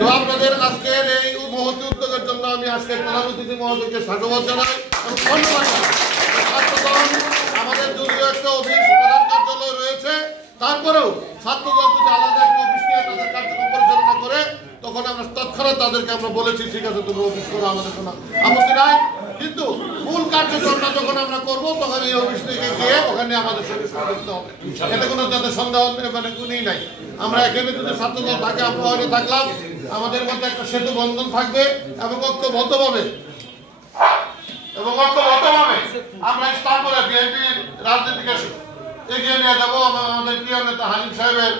তো আপনাদের আজকের এই মহতী উদ্যোগের জন্য আমি আজকে প্রধান অতিথি মহোদয়কে সাধুবাদ জানাই এবং ধন্যবাদ জানাই। আমাদের যদিও একটা অফিস প্রধান কার্যালয় রয়েছে, তারপরেও ছাত্রদল যদি আলাদা একটা অফিস নিয়ে তাদের কার্যক্রম পরিচালনা করে, তখন আমরা তৎক্ষণাৎ তাদেরকে আমরা বলেছি ঠিক আছে তুমি অফিস করো, আমাদের কোনো আপত্তি নাই। কিন্তু মূল কার্যক্রমটা যখন আমরা করবো তখন এই অফিস থেকে গিয়ে ওখানে আমাদের সঙ্গে করতে হবে, এতে কোনো যাতে সন্দেহ মানে কোনই নাই। আমরা এখানে যদি ছাত্রদল থাকে আমরা ওখানে থাকলাম, আমাদের মধ্যে একটা সেতু বন্ধন থাকবে এবং ঐক্যবদ্ধভাবে আমরা ইসলামপুরে বিএনপির রাজনীতিকে এগিয়ে নিয়ে যাবো। আমাদের প্রিয় নেতা হালিম সাহেবের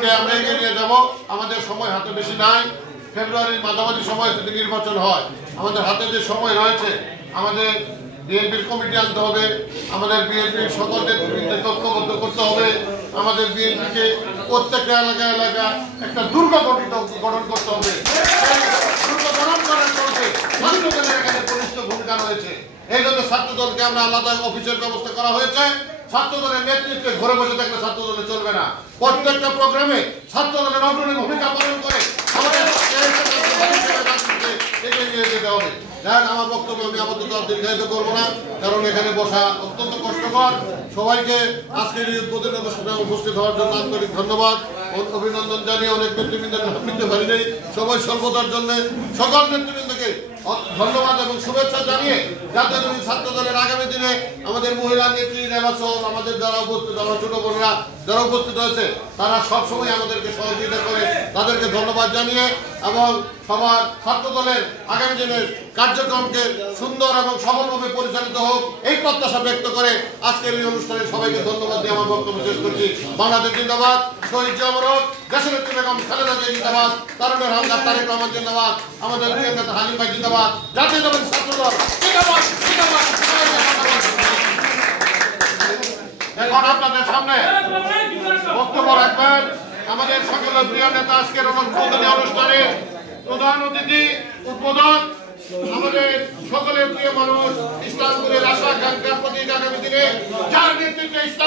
কে আমরা এগিয়ে নিয়ে যাবো। আমাদের সময় হাতে বেশি নাই, ফেব্রুয়ারির মাঝামাঝি সময় যদি নির্বাচন হয়, আমাদের হাতে যে সময় রয়েছে, আমাদের বিএনপির কমিটি আনতে হবে, আমাদের বিএনপির সকল নেতৃবৃন্দকে ঐক্যবদ্ধ করতে হবে, আমাদের বিএনপিকে প্রত্যেকটা এলাকা একটা দুর্গ গঠন করতে হবে। দুর্গ গঠন করার মধ্যে ছাত্রদলের এখানে বলিষ্ঠ ভূমিকা রয়েছে। এই জন্য ছাত্রদলকে আমরা আলাদা অফিসের ব্যবস্থা করা হয়েছে। ছাত্রদলের নেতৃত্বে ঘরে বসে থাকলে ছাত্রদলে চলবে না, প্রত্যেকটা প্রোগ্রামে ছাত্রদলের অগ্রণী ভূমিকা পালন করে আমাদের এগিয়ে নিয়ে যেতে হবে। আমার বক্তব্য আমি আপাতত দীর্ঘায়িত করবো না, কারণ এখানে বসা অত্যন্ত কষ্টকর। সবাইকে আজকের এই উদ্বোধনী অনুষ্ঠানে উপস্থিত হওয়ার জন্য আন্তরিক ধন্যবাদ, অভিনন্দন জানিয়ে অনেক নেতৃবৃন্দের নাম নিতে পারিনি, সবাই স্বল্পতার জন্য সকল নেতৃবৃন্দকে ধন্যবাদ এবং শুভেচ্ছা জানিয়ে যাতে তুমি ছাত্রদলের আগামী দিনে আমাদের মহিলা নেত্রী নির্বাচন, আমাদের যারা উপস্থিত, আমার ছোট বোনেরা যারা উপস্থিত হয়েছে, তারা সবসময় আমাদেরকে সহযোগিতা করে, তাদেরকে ধন্যবাদ জানিয়ে এবং সবার ছাত্রদলের আগামী দিনের কার্যক্রমকে সুন্দর এবং সফলভাবে পরিচালিত হোক এই প্রত্যাশা ব্যক্ত করে আজকের এই অনুষ্ঠানে সবাইকে ধন্যবাদ দিয়ে আমার বক্তব্য শেষ করছি। বাংলাদেশ জিন্দাবাদ, শহীদ জিয়ামরক, দেশনেত্রী বেগম খালেদা জিয়া জিন্দাবাদ, তারুণের হামদার তারেক রহমান জিন্দাবাদ, আমাদের প্রিয় নেতা হালিম ভাই জিন্দাবাদ, জাতীয় দলের ছাত্রদল জিন্দাবাদ জিন্দাবাদ। এখন আপনাদের সামনে বক্তব্য রাখবেন আমাদের সকলের প্রিয় নেতা আজকের উদ্বোধনী অনুষ্ঠানে প্রধান অতিথি উদ্বোধক, আমাদের সকলের প্রিয় মানুষ, ইসলামপুরের আশা আকাঙ্ক্ষার প্রতীক, আগামী দিনে যার নেতৃত্বে ইসলাম